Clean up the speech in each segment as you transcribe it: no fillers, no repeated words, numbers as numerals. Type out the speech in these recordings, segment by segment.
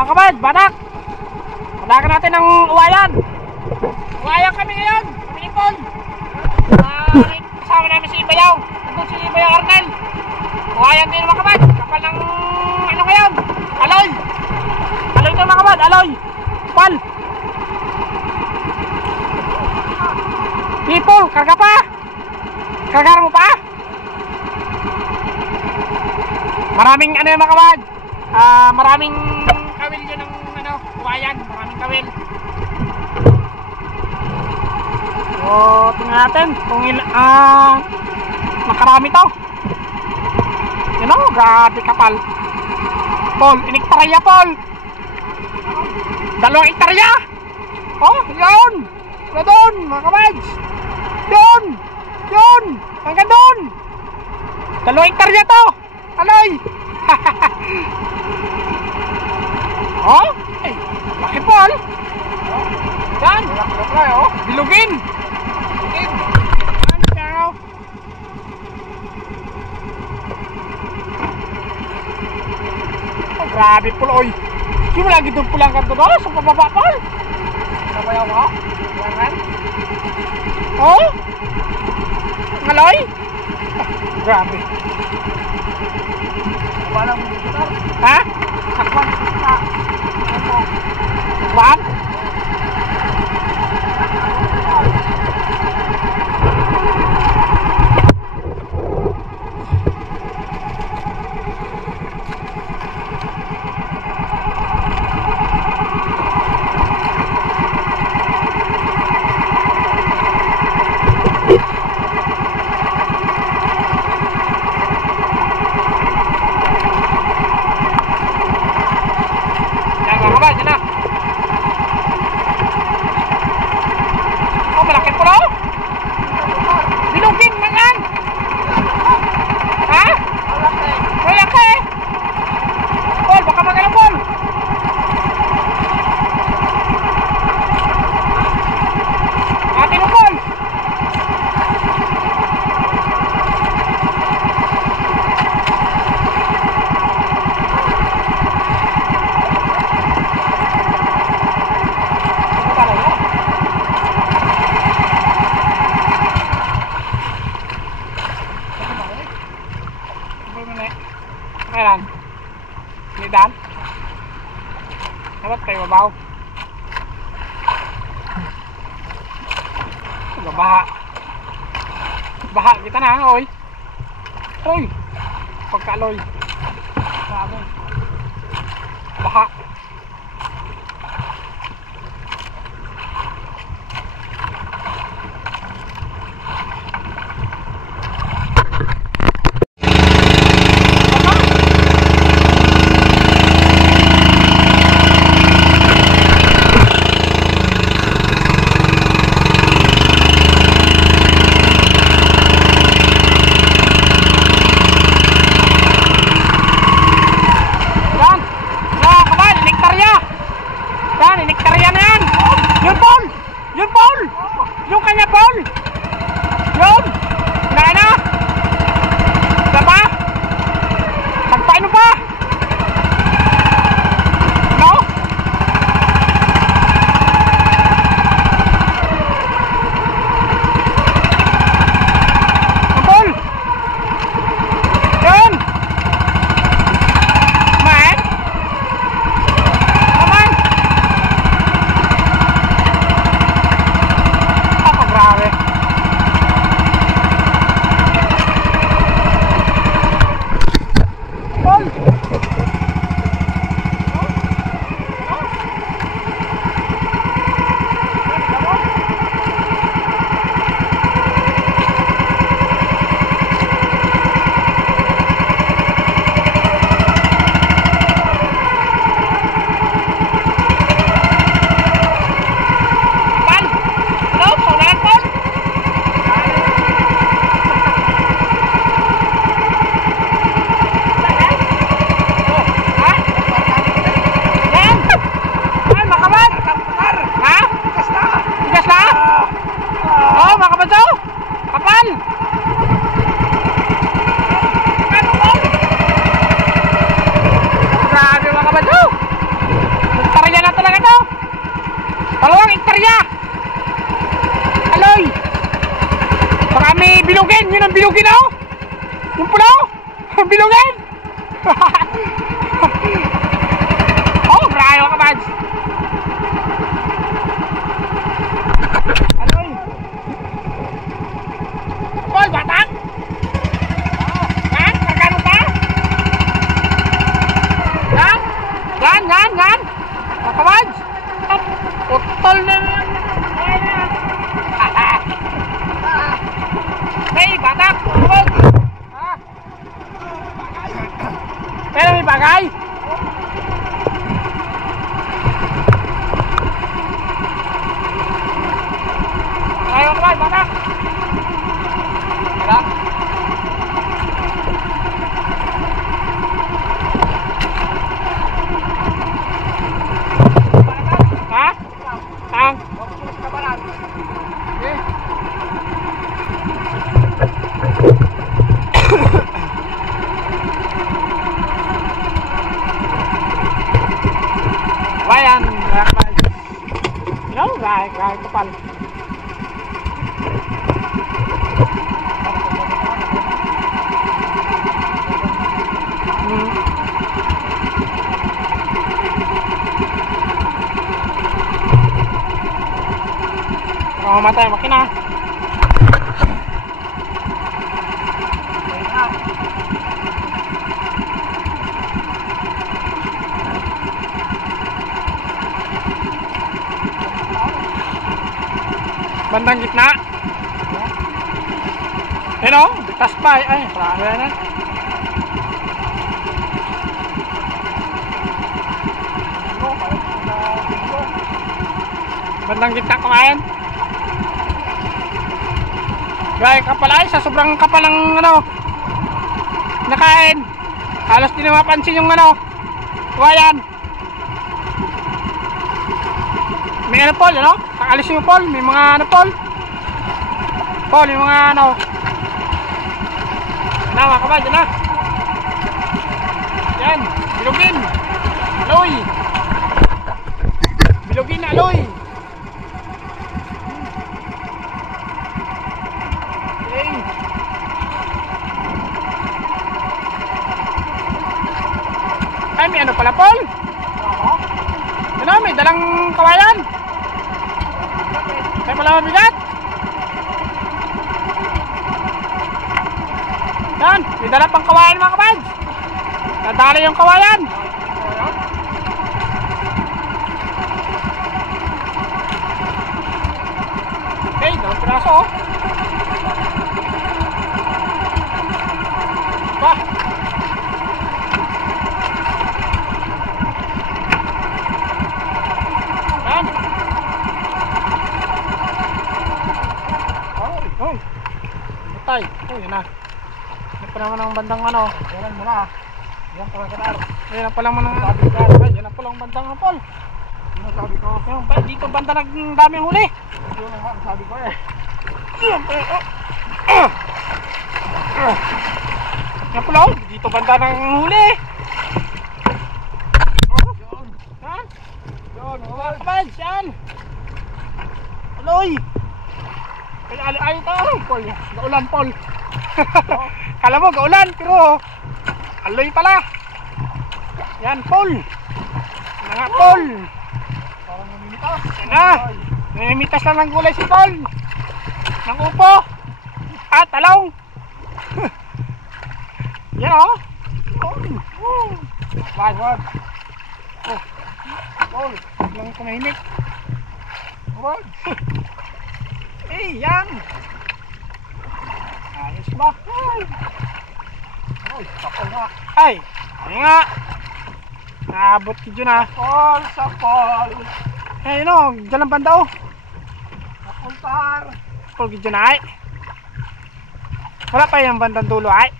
mga kabad, badak. Badakan natin ng uwayan. Uwayan kami ngayon, kami ni Paul. Kasama namin si Bayaw. Nandun si Bayaw Arnel. Uwayan din mga kabad. Kapal ng ano ngayon? Aloy. Aloy ito mga kabad, aloy. Pal. People, karga pa. Karga mo pa. Maraming ano yung mga kabad. Maraming kawil yun ng ano, uwayan. Maraming kawil. So, tingnan natin kung makarami to. Yun o, grabe kapal. Paul, iniktarya Paul. 2 hektarya. Oh, yun. Na doon, mga kabads. Doon. Yun. Hanggang doon. 2 hektarya to. Aloy. Oh, ay, laki Paul. Yan. Bilugin. Oh, grabe Paul, oy. Hindi mo lagi doon pulang ka doon sa pababa Paul. Nabayaw mo? Jangan. Oh? Ngaloy? Grabe. Walang motor. Ha? Sakwan. Sakwan? Kailan? Lidan? Dapat kayo mabaw. Baha. Baha kita na, oy. Oy. Pagkaloy. Baha. Grabe mga kabato! bilugin ako. Yung pula ako. Bilugin. Oh, grabe mga kabads. Ano yun? Paul, batak. Gan, kagano ka? Gan. Mga kabads. Putol na yun. Hey, batak. Pero may bagay. Ayaw ka ba, batak? Wala. Ha? Ang? Eh. Bayan, no, gaya kapal. Mamatay ang makina. Bandang gitna. Ayun o, tas pa. Ay, parang na. Bandang gitna kumain. Gaya kapal ay, sa sobrang kapal ng ano, nakain. Halos di na mapansin yung ano, kawayan. May ano Paul, ano? Nakalis yung Paul, may mga ano Paul. Paul, yung mga ano. Na, mga kabay, dyan na. Yan, bilugin. Aloy. Bilugin na aloy. Okay. Ay, may ano pala Paul? Ano, may dalang kawayan. May pala mabigat. Yan, may dala pang kawayan mga kabads. Nadali yung kawayan. Okay, dalawang piraso oh. Bah. Yan. Oh. Butay. Oh, yun na. Yan pa naman ang bandang ano. Yan mo na. Yan pa lang kanar. Yan na palang manang sabi ka. Yan na palang bandang hapol. Yan ang sabi ko. Yan pa dito banda nagdami ang huli. Yan ang sabi ko eh. Yan pa. Yan pala oh. Dito banda ng huli. Yan. Yan. Pads yan. Aloy. Ay ito, Paul. Gaulan, Paul. Kala mo, gaulan, pero aloy pala. Yan, Paul. Yan nga, Paul. Parang namimitas. Yan na. Namimitas lang ng gulay si Paul. Ng upo. Ah, talong. Yan, oh. Wag. Oh. Paul. Lang kumahimik. Wag. Eh, yan. Ayos ba? Ay, kapal nga. Ay, ano nga. Naabot ki dyan ha. Paul, sa Paul. Eh, yun o, dyan ang banda o. Napuntar. Paul, dyan ay. Wala pa yung bandang dulo ay.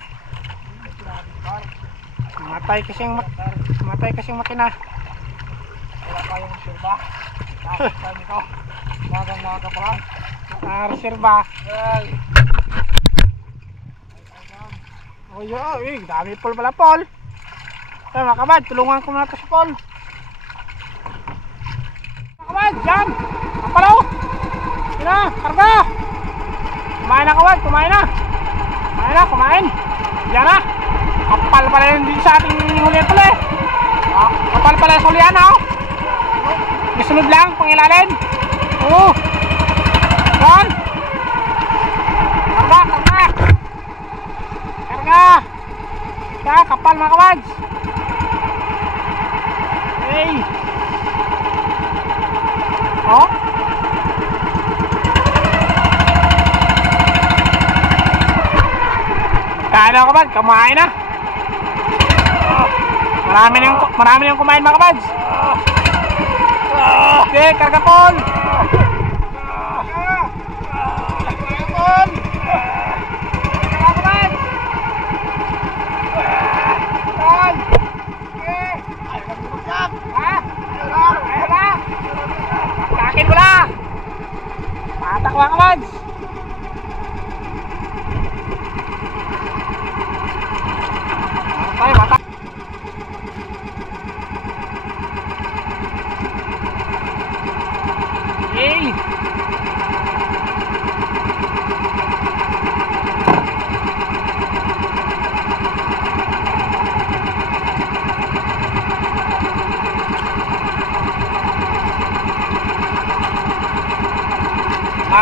Matay kasing makina. Wala pa yung sirba. Tapos kami ko. Magang pa lang. Reserva. Oh, yun. Dami Paul pala, Paul. Ay, mga kabad, tulungan ko muna ito si Paul. Mga kabad, dyan. Kapalaw. Yun na, karga. Kumain na kabad, kumain na. Ayan na, kumain. Yan na. Kapal pala yun din sa ating hulihan pala eh. Kapal pala sa hulihan ha. Isunod lang, pangilalin. Oo. Yan. Karga, karga. Karga. Yan, kapal mga kawads. Hey. Oh. Kaya na kabads, kumain na. Marami nang kumain mga kabads. Okay, karga pol. Kakin ko lang. Patak mga kabads. Tayo, mata. Yay!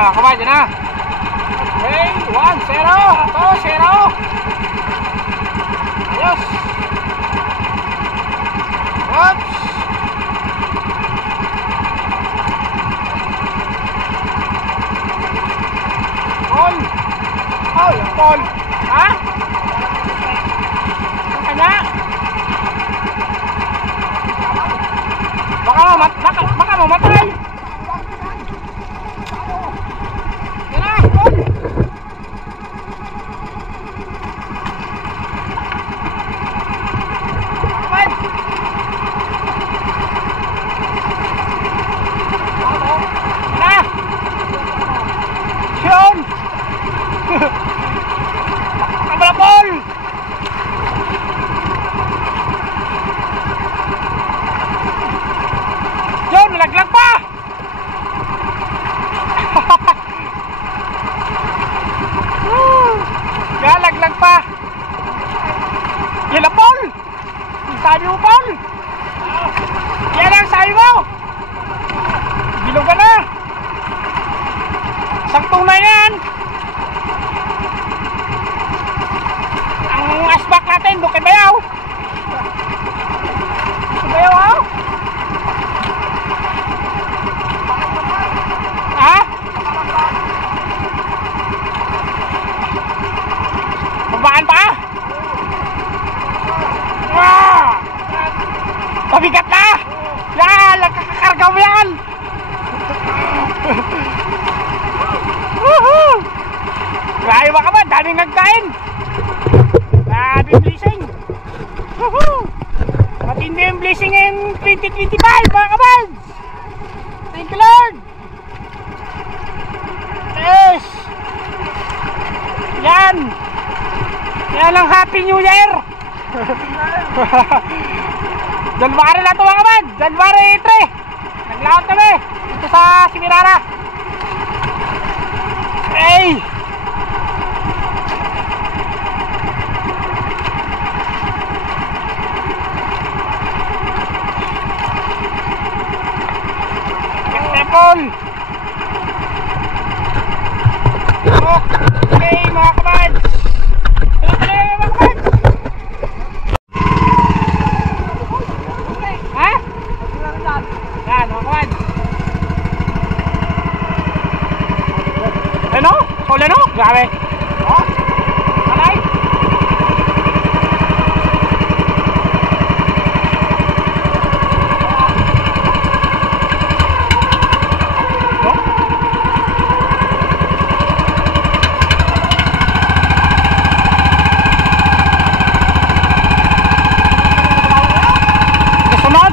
Kamay dyan na. Okay, 1-0. Ito, 0. Ayos. Oops. Paul. Oh, yung Paul. Ha? Ang kanya? Baka mamatay. Yan na, Paul. Nalaglag pa! Nalaglag pa! Yan ang Paul! Yung sabi mo, Paul! Yan ang sabi mo! Bilog ka na! Saktong na yan! Ang asbak natin, doon kay Bayaw! Kay Bayaw, ha? Babaan pa? Pabigat na! Yan! Nagkakakarga mo yan! Grabe ba ka ba? Daming nagkain! Daming blessing! Matindi yung blessing in 2025 mga kabads! Thank you Lord! Yes! Yan! Yan ang Happy New Year! January na ito mga kabad! January 3! Naglaot kami! Dito sa Simirara! Hey! Temple! Okay mga kabad! Ano? Grabe. Oh. Alay. Oh. Kasunod.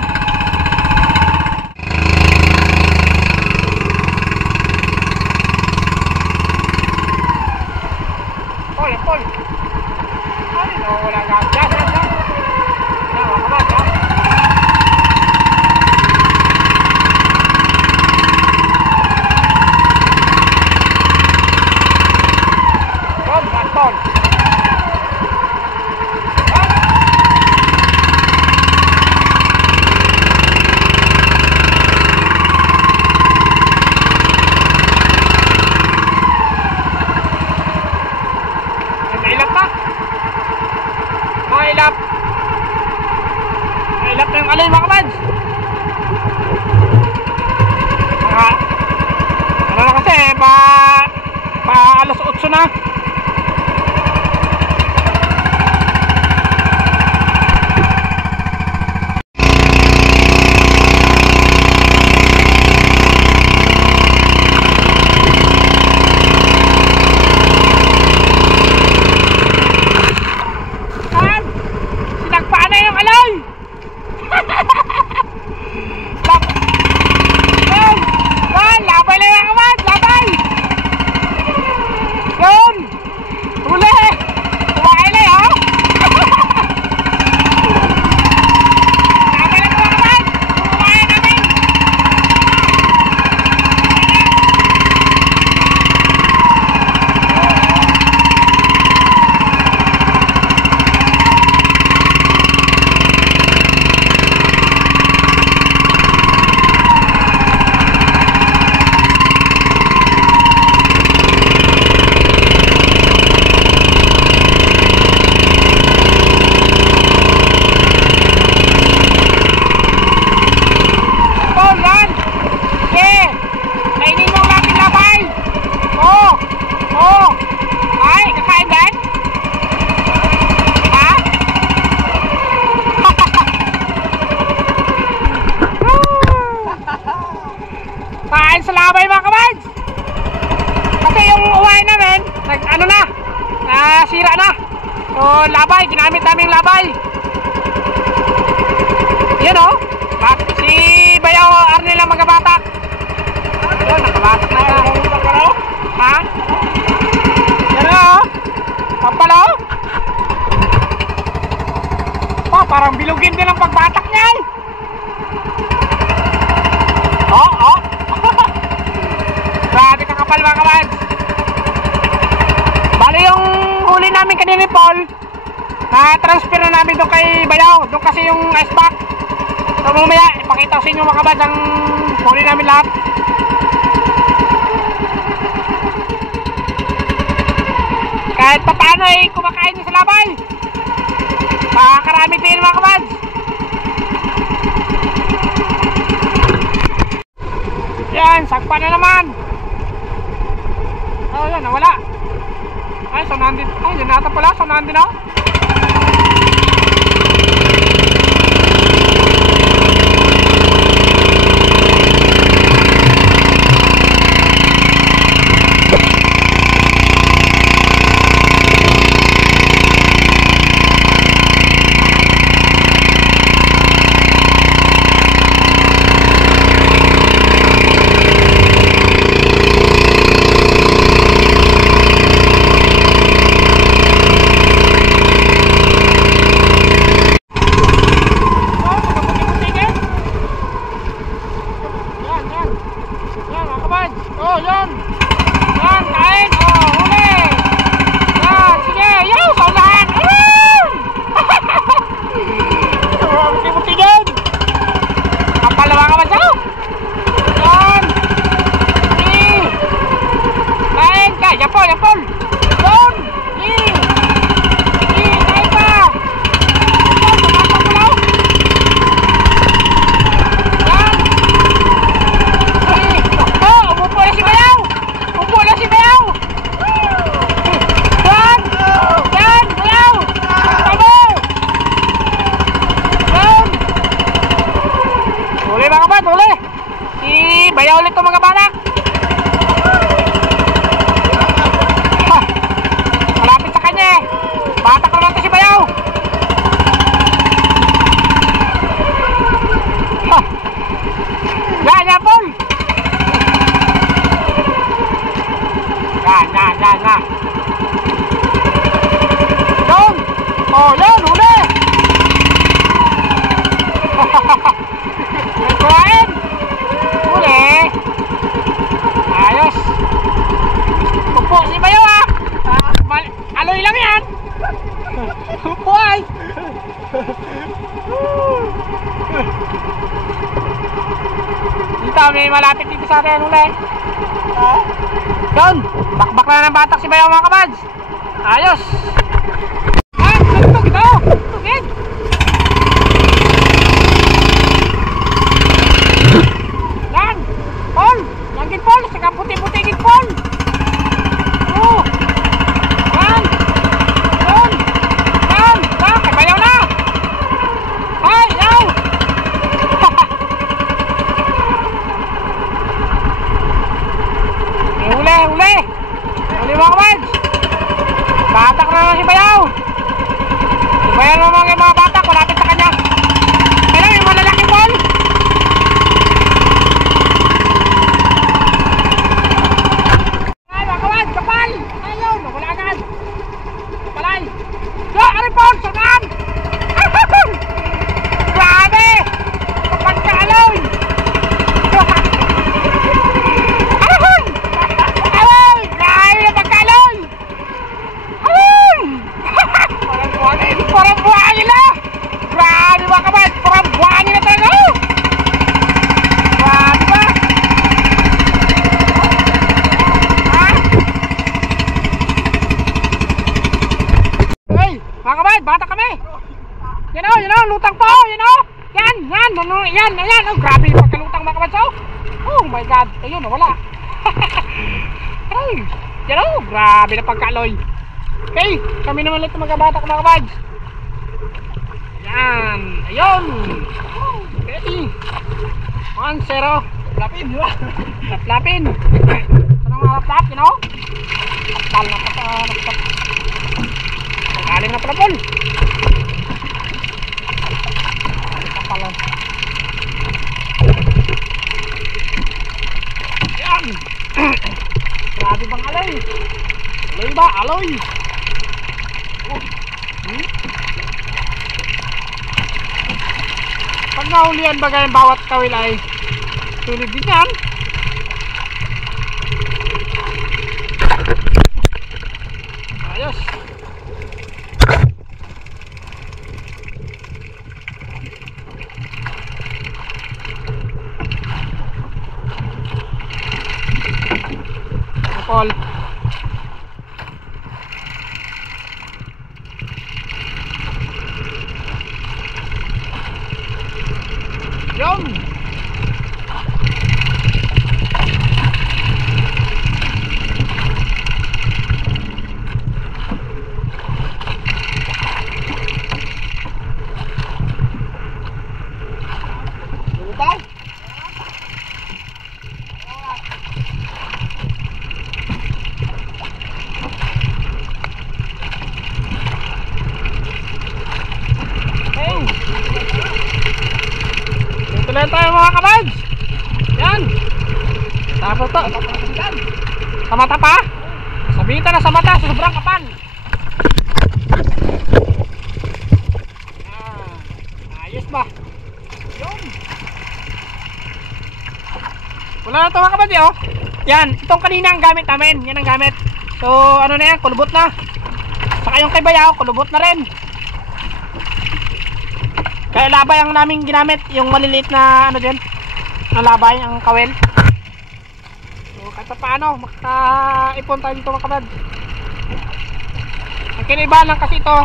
Pol. Ay, nawawala ka. Yan. Yan, makabat ha. Pol. yung alay mga kabads. Ano na kasi, pa alas 8 na. Sa labay mga kabads, kasi yung uway namin sira na. So labay, ginamit namin labay. Yan o, si Bayaw Arnel ang magabatak. Yan, nakabatak na yan. Ha? Yan o, pampalo. Parang bilugin din ang pagbatak niya. Grabe kakapal mga kabads. Bali yung huli namin kanina ni Paul, na-transfer na namin doon kay Bayaw. Doon kasi yung ice pack. So mamaya ipakita ko sa inyo mga kabads ang huli namin lahat. Kahit pa paano ay kumakain niya sa labay. Makakarami din mga kabads. Yan, sagpa na naman. Oh, yan, nawala. Ay, so nandito. Ay, yan nata pala. So nandito na. Oh, yan. Yan, kain. Oh, huli. Yan, sige. Yaw, saulahan. Buti-buti yan. Kapalawa ka ba siya? Yan. Sige. Kain ka. Yapol, yapol. Doon. Sige. Sige, kain pa. Yan, sumasok mo lang. Yan. Upo na si Bayaw! Upo na si Bayaw! Yan! Yan! Bayaw! Tabo! Yan! Huli mga kabads, huli! Si Bayaw ulit itong mga balak! Malapit sa kanya eh! Batak ko natin si Bayaw! Yan! Yan, Paul! Yan, yan, yan, yan. Doon! Oh, yan, huli! Nagkuhain! Huli! Ayos! Upo si Bayaw ah! Aloy lang yan! Upo ay! Dito, may malapit dito sa atin, huli! Yun! Bakbak na ng batak si Bayaw mga kabads. Ayos. Ay, tugtog ito. Tugin. Batak na si Bayaw. Si Bayaw naman yung mga batak, malapit sa kanya. Ayun, yung malalaking ball. Ay, mga kawan, kapal. Ayun, wala agad. Kapalay. Yo, ano po, sungan. Grabe. Kapag kaaloy. Parang buhangin na! Grabe mga kabayan! Parang buhangin na talaga! Grabe ba? Ha? Hey! Mga kabayan! Bata kami! Yan o! Lutang po! Yan o! Yan! Yan! Oh, grabe yung pagkalutang mga kabayan! Oh my God! Ayun! Nawala! Ay! Yan o! Grabe na pagkaloy! Okay! Kami naman ulit mga batak mga kabayan! Yan, ayun. Okay. 1-0. Lapin, di ba? Lapin. Anong harap-lap, you know? Kapal na pa. Galing na pala, Paul. Kapal lang. Yan. Grabe bang aloy? Aloy ba? Aloy. Pag nahulihan ba ganyan bawat kawil ay tulid din yan. Ayos. Paul. Yun! Lutang! Tuloy tayo mga kabads. Yan. Tapos to. Sa mata pa. Sabihin na sa mata. Sobrang kapal. Ayos ba? Yun. Wala na ito mga kabads oh. Yan. Itong kanina ang gamit namin. Yan ang gamit. So ano na yan. Kulubot na. Saka yung kay Bayaw. Kulubot na rin. Kaya labay ang naming ginamit, yung maliliit na ano dyan, na labay, ang kawel. So kahit paano, makaipon tayo dito mga kabad. Ang kinaibahan lang kasi ito,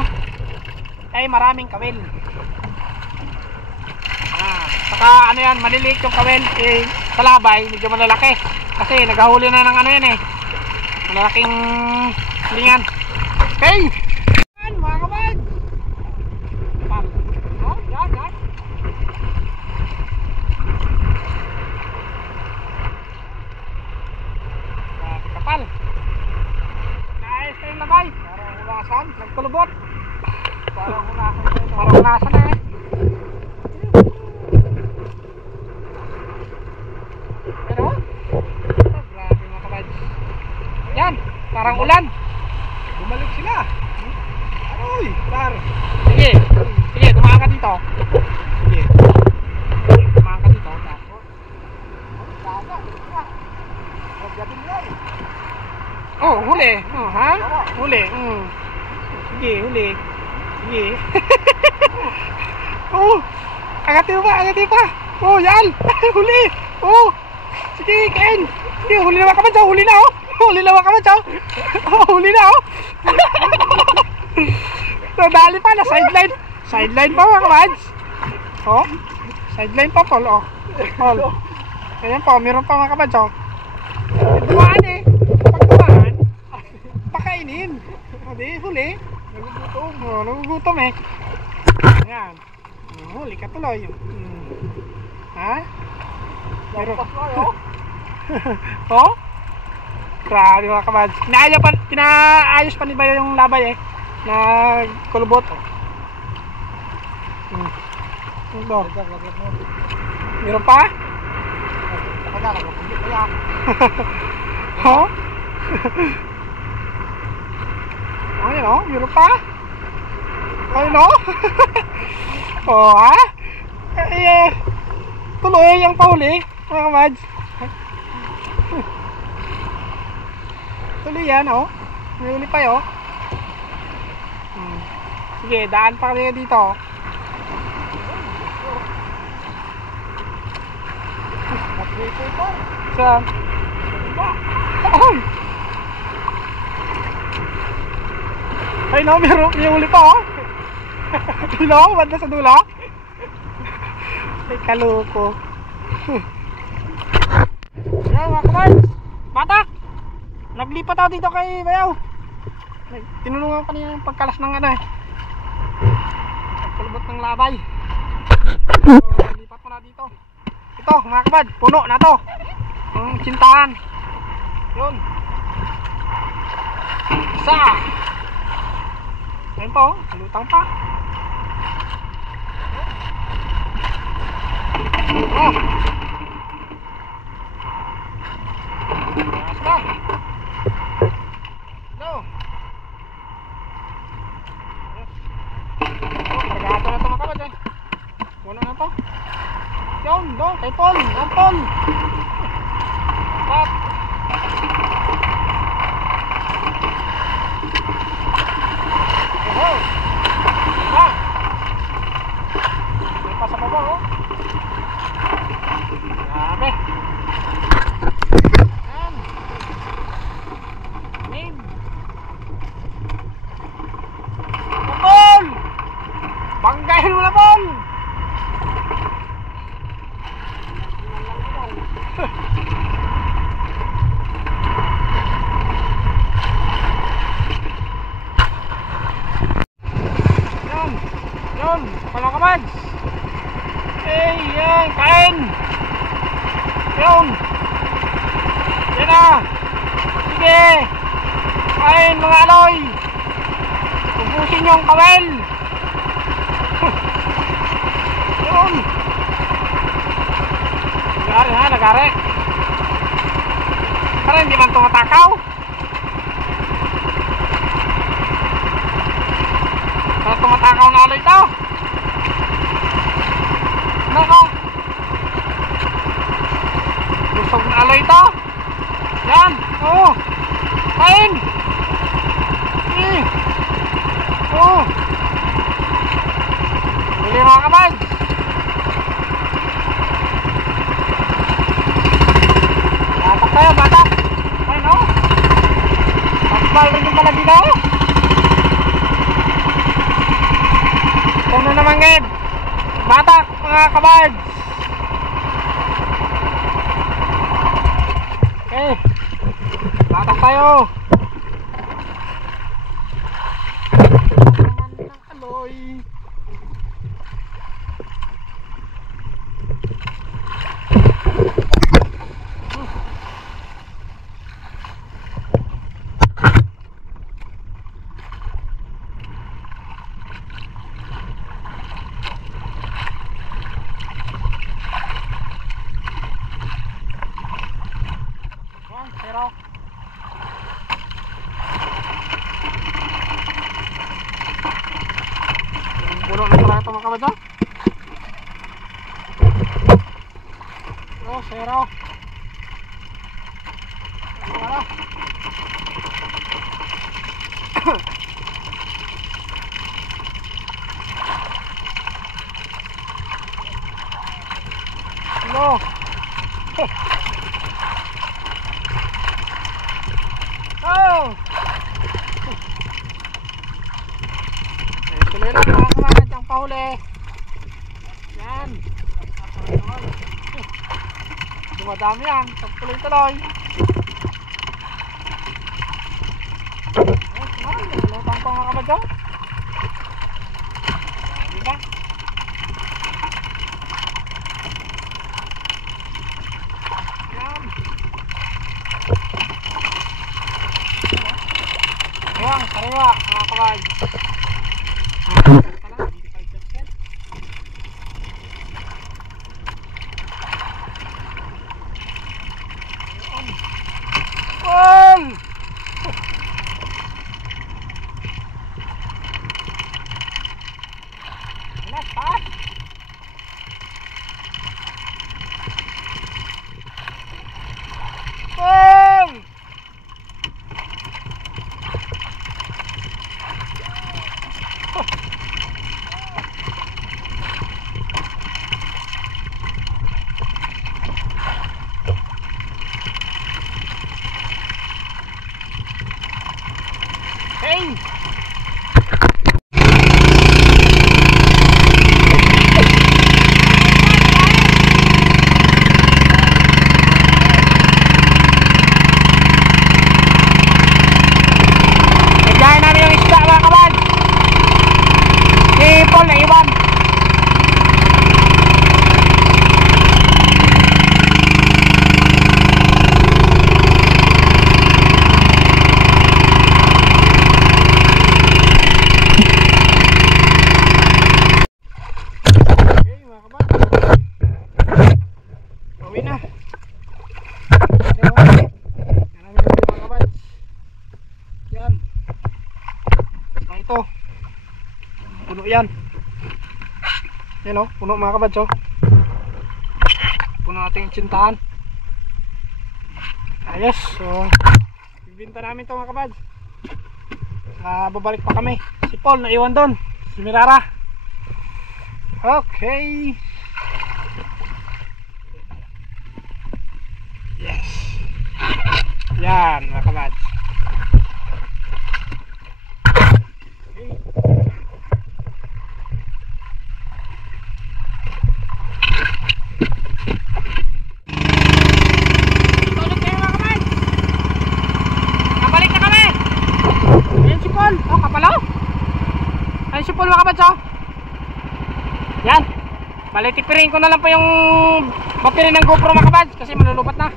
ay maraming kawel. Saka ano yan, maliliit yung kawel, sa labay, medyo malalaki. Kasi naghahuli na ng ano yan malalaking lingan. Okay! Yan mga kabad! Kapal. Naayos na yung labay. Parang hunasan. Nagkulubot. Parang hunasan na Pero grabe mga kabads. Yan. Parang ulan. Bumalik sila. Aroy. Par. Sige. Tumahan ka dito. Sige. Tumahan ka dito. Oh, huli. Oh, ha? Huli. Sige, huli. Sige. Oh, agatin pa. Oh, yan. Huli. Oh. Sige, kain. Sige, huli na ka man siya. Huli na, oh. Huli na ka man siya. Oh, huli na, oh. Nadali pa na sideline. Sideline pa mga kabads. Oh. Sideline pa, Paul, oh. Paul. Ayan pa, meron pa mga kabads, oh. Dumaan pag dumaan pakainin. Hindi, huli. Nagugutom ayan. Huli ka tuloy. Ha? Pero oh? Grabe mga kabads. Kinaayos pa ni Bayo yung labay eh. Nagkulubot. Ito. Meron pa? Oh? Ayun o, meron pa? Ayun o? Oh ha? Tuloy ang pauli mga kabads. Tuloy yan o. May uli pa o. Sige, daan pa kayo dito. Saan? Ay no, may uli pa oh. Hello, banda sa dula. Ay kaloko. Yan mga kabads. Batak! Naglipat ako dito kay Bayaw. Tinulungan ko niya yung pagkalas ng ano eh. Pagkulubot ng labay. So, lipat mo na dito. Ito mga kabad, puno na to. Ang tsintahan. Yun. Isa. Ayun po, lutang pa. Oh. Basta. No. Kargado na ito mga kabad eh. Puno na to. Yun, do, kay Paul, Paul. Pat. Oh. Ha. May pa sa baba, oh. Grabe. Yan. Name. Paul. Banggahin mo na, Paul. Yun, mga kabads. Eh, yan, kain. Yun. Yan na. Sige. Kain mga aloy. Ubusin yung kawel. Yun. Lagari ha, lagari. Para hindi man tumatakaw. Para tumatakaw na aloy ito. Nako. Busog na aloy ito. Yan. Oo. Kain. Oo. Bili mga kabad. Batak tayo, batak. Ayun o. Pagpal rin yung palagi na o. Ito na naman ngayon. Batak mga kabads. Okay. Batak tayo. Naman ng aloy. Pero puno na talaga ito mga kabadya. Zero. Hello. Oh! Tuloy lang mga kabads ang pahuli. Yan. Dumadami yan. Tuloy-tuloy. Lutang ko mga kabads. Diba? Yan. Ayan, sariwa mga kabads. Hey! Naglayan namin yung isda mga kabad. Si Paul na iwan. Uwi na. Yan. Nah, ito. Puno yan. Yan o, puno mga kabads o. Puno natin yung tsintahan. Ayos. So, bibinta namin ito mga kabads. Babalik pa kami. Si Paul naiwan doon. Si Mirara. Okay. Yes. Yan mga kabads. Okay. Tulog kayo mga kabads. Nabalik na kami. Ayan si Paul. Oh, kapalaw. Ayan si Paul mga kabads oh. Yan. Bali tipirin ko na lang po yung battery ng GoPro mga kabads kasi malulubat na.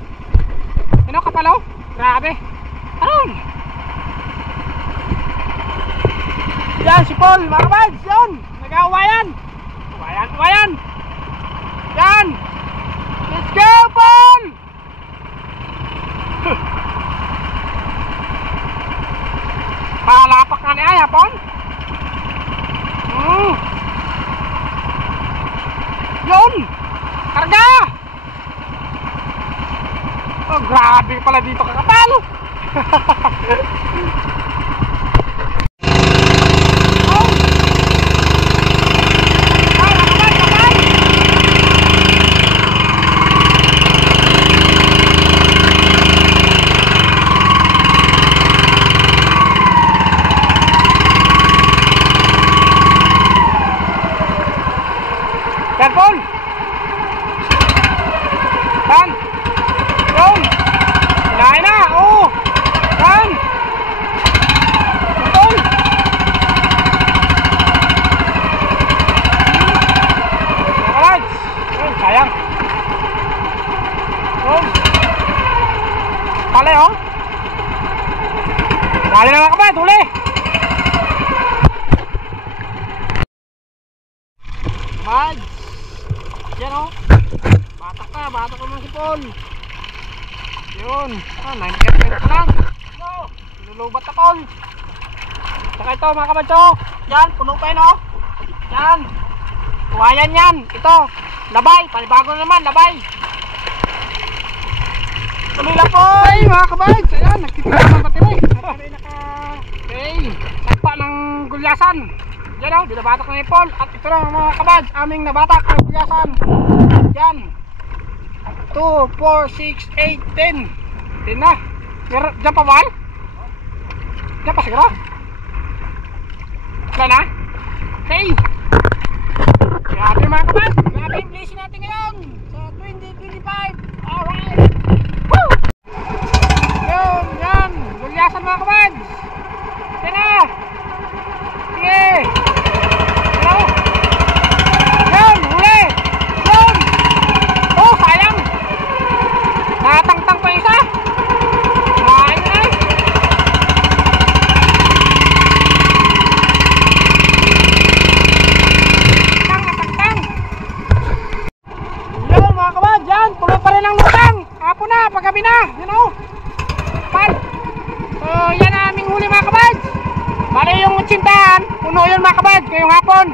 Ano kapalaw? Grabe. Aron. Yan si Paul mga kabads. Yan. Nag-aawayan. Awayan. Yan. Let's go Paul. Palapak na ni Aya Paul. Yun. Karga. Oh, grabe pala dito kakapal. Oh. Ay, kapal. Careful. Dan. Yun. Hinahin na. Oo. Dan. Betul. Alright. Yun, sayang. Yun. Pala oh. Dali na mga kabad. Huli. Kabad. Yan oh. Batak naman si Paul. Yun. 9 pa lang. Nilulubat na Paul. Saka ito mga kabadso. Yan, puno pa yun oh. Yan. Kuwayan yan. Ito. Labay. Panibago naman. Labay. Tuloy lang po. Ay mga kabads. Ayan. Nagtitira ng battery. Battery okay. Nagpa ng gulyasan. Yan oh. Binabatak na ni Paul. At ito lang mga kabads. Aming nabatak ng gulyasan. Yan. 2, 4, 6, 8, 10. 10 na. Diyan pa ba? Diyan pa siguro? Wala na? Okay. Grabe mga kabads. Grabe yung blessing natin ngayon sa 2025. Alright. Woo! Yun, yan. Gulyasan mga kabads. Yan na. Sige. Hello. Yan, huli. Yun. Oh, sayang. Natangtang pa isa. Ayun ay. mga kabad ngayong hapon.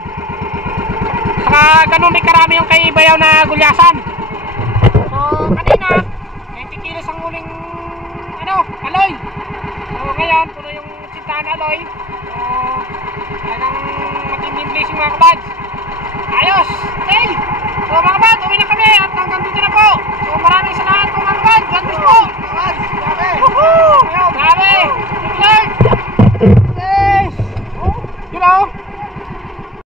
Saka ganun din karami yung kay Bayaw na gulyasan. So kanina 20 kilos ang huling aloy. So ngayon puno yung sintahan aloy. So talagang matinding blessing mga kabads. Ayos! Okay! So mga kabad, uwi na kami at hanggang dito na po. So